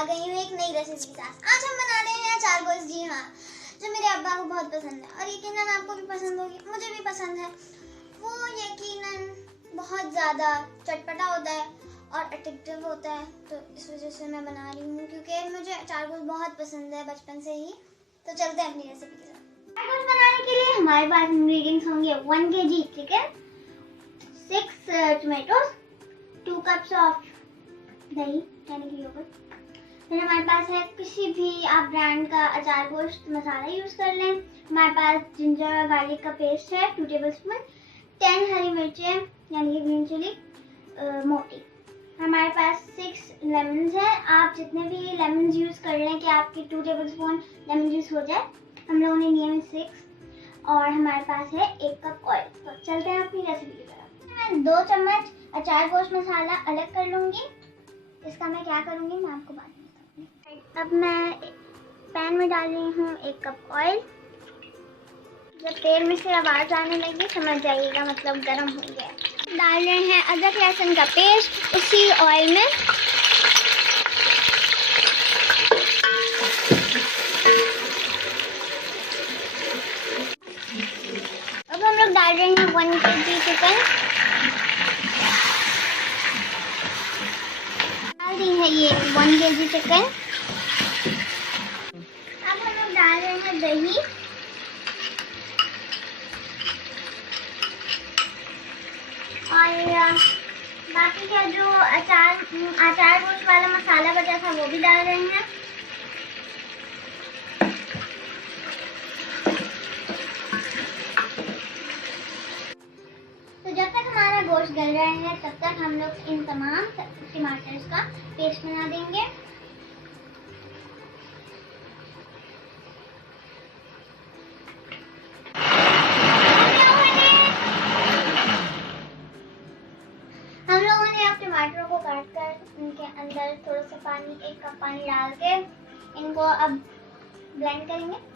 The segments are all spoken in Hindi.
आ गई हूँ एक नई रेसिपी के साथ। आज हम बना रहे हैं अचार गोश्त, जी हाँ, जो मेरे अब्बा को बहुत पसंद है और यकीनन आपको भी पसंद होगी, मुझे भी पसंद है। वो यकीनन बहुत ज़्यादा चटपटा होता है और एडिक्टिव होता है, तो इस वजह से मैं बना रही हूँ क्योंकि मुझे अचार गोश्त बहुत पसंद है बचपन से ही। तो चलते हैं अपनी रेसिपी के साथ। अचार गोश्त बनाने के लिए हमारे पास इंग्रेडिएंट्स होंगे 1 kg chicken, 6 tomatoes, 2 cups of दही यानी कि योगर्ट। फिर हमारे पास है किसी भी आप ब्रांड का अचार गोश्त मसाला यूज़ कर लें। हमारे पास जिंजर और गार्लिक का पेस्ट है 2 टेबलस्पून, 10 हरी मिर्चें यानी कि ग्रीन चिली मोटी। हमारे पास 6 लेमन्स हैं, आप जितने भी लेमन्स यूज़ कर लें कि आपके 2 टेबलस्पून लेमन जूस हो जाए। हम लोगों ने लिए हैं 6 और हमारे पास है 1 कप ऑयल। तो चलते हैं अपनी रेसिपी की तरफ। मैं 2 चम्मच अचार गोश्त मसाला अलग कर लूँगी। इसका मैं क्या करूँगी मैं आपको बाद में बताऊँगी। अब मैं पैन में डाल रही हूँ 1 कप ऑयल। जब तेल में से आवाज़ आने लगी समझ जाइएगा मतलब गर्म हो गया। डाल रहे हैं अदरक लहसुन का पेस्ट उसी ऑयल में। अब हम लोग डाल रहे हैं 1 kg चिकन। डाल दी है ये 1 kg चिकन। अब हम लोग डाल रहे हैं दही। और बाकी का जो अचार गोश्त वाला मसाला बचा था वो भी डाल रहे हैं। तो जब तक हमारा गोश्त गल रहा है तब तक हम लोग इन तमाम टमाटर्स का पेस्ट बना देंगे। हम लोगों ने अब टमाटरों को काट कर उनके अंदर थोड़ा सा पानी 1 कप पानी डाल के इनको अब ब्लेंड करेंगे।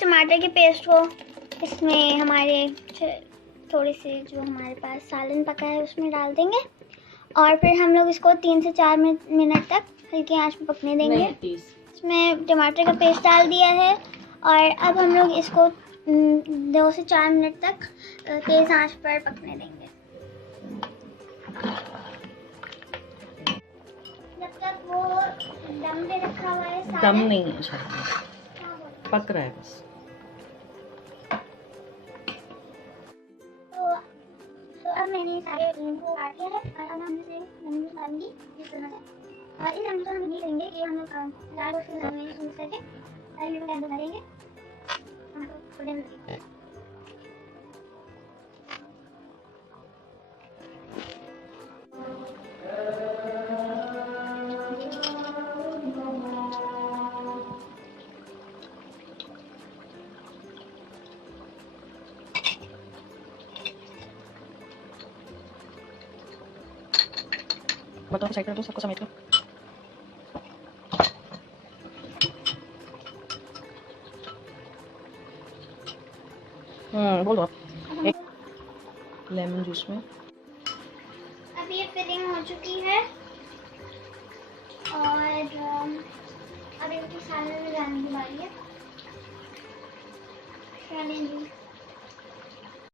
टमाटर के पेस्ट को इसमें हमारे थोड़े से जो हमारे पास सालन पका है उसमें डाल देंगे और फिर हम लोग इसको 3 से 4 मिनट तक हल्की आंच पे पकने देंगे। इसमें टमाटर का पेस्ट डाल दिया है और अब हम लोग इसको 2 से 4 मिनट तक तेज़ आंच पर पकने देंगे। जब तक वो दम पे रखा हुआ है, दम नहीं है, पक रहा है बस। तो अब मैंने सारे इनको काट लिया है और अब हम इसे नमक डालेंगे इस तरह से। और इस नमक हम ये करेंगे कि हम लोग अचार गोश्त के सामने यूज़ करके सारे लोग ऐड डालेंगे। हम लोग थोड़े मिलेंगे। बताओ साइड कर दो सबको समेट लो। बोलो आप। एक लेमन जूस में अब ये फिलिंग हो चुकी है और अब इनकी सालन में डालने की बारी है।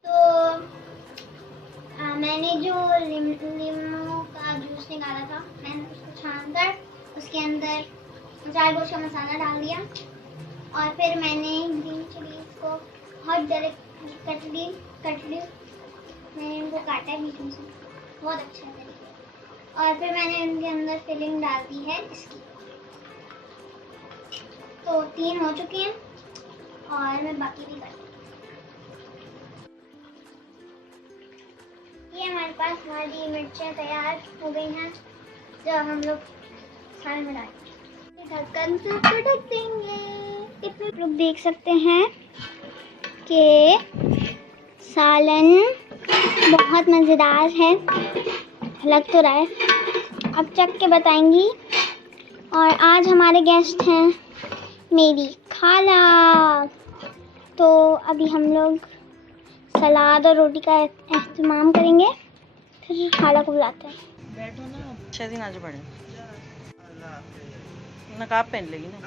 तो मैंने जो नींबू का जूस निकाला था मैंने उसको छान कर उसके अंदर अचार गोश्त का मसाला डाल दिया और फिर मैंने ग्रीन चिलीज को बहुत डायरेक्ट कट ली। मैंने इनको काटा बीच में से बहुत अच्छा तरीके और फिर मैंने इनके अंदर फिलिंग डाल दी है इसकी। तो 3 हो चुके हैं और मैं बाकी भी करती हूँ। ये हमारे पास हमारी मिर्चें तैयार हो गई हैं, जो हम लोग खाने में डालेंगे। ढक्कन से इसको ढक देंगे। इसमें लोग देख सकते हैं कि सालन बहुत मज़ेदार है, लग तो रहा है। अब चख के बताएंगी। और आज हमारे गेस्ट हैं मेरी खाला। तो अभी हम लोग सलाद और रोटी का एहतमाम करेंगे, फिर खाला को बुलाते हैं। बैठो ना, अच्छे दिन आज बढ़े। नकाब पहन लेगी ना।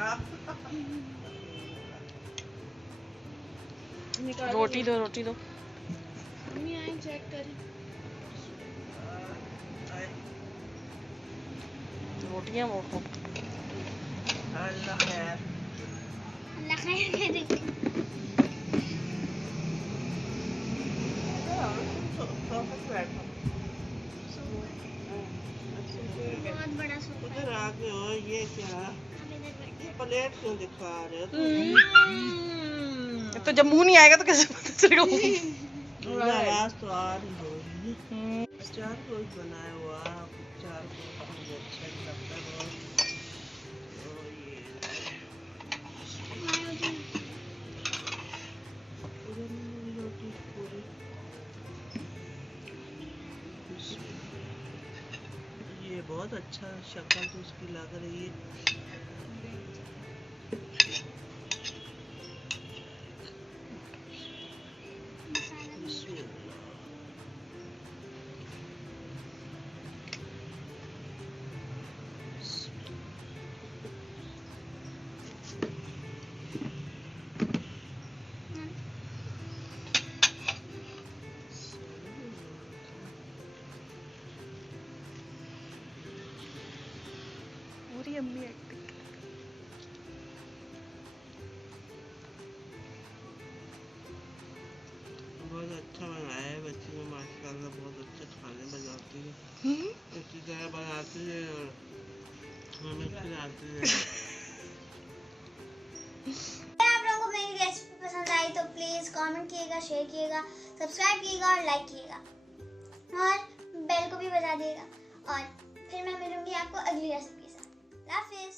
रोटी दो, रोटी दो। चेक कर, रोटियां वो को। अल्लाह खैर करे। बहुत बड़ा सोफा उधर आगे हो। ये क्या प्लेट क्यों दिखा रहे हो? तो जब मुंह नहीं आएगा तो कैसे पता चलेगा? आवाज तो आ रही होगी। चार कोई बनाया हुआ चार कोई अच्छा नहीं लगता बहुत। तो ये रोटी पूरी ये बहुत अच्छा शक्ल तो उसकी लग रही है। पूरी अम्मी एक्टिंग। बहुत अच्छा बनाया है बच्ची में माशाल्लाह, बहुत अच्छे खाने बनाती है। इसी तरह बनाती है और हमें खिलाती है। अगर आप लोगों को मेरी रेसिपी पसंद आई तो प्लीज़ कमेंट कीजिएगा, शेयर कीजिएगा, सब्सक्राइब कीजिएगा और लाइक कीजिएगा और बेल को भी बजा दिएगा। और फिर मैं मिलूंगी आपको अगली रेसिपी के साथ। अल्लाह हाफिज़।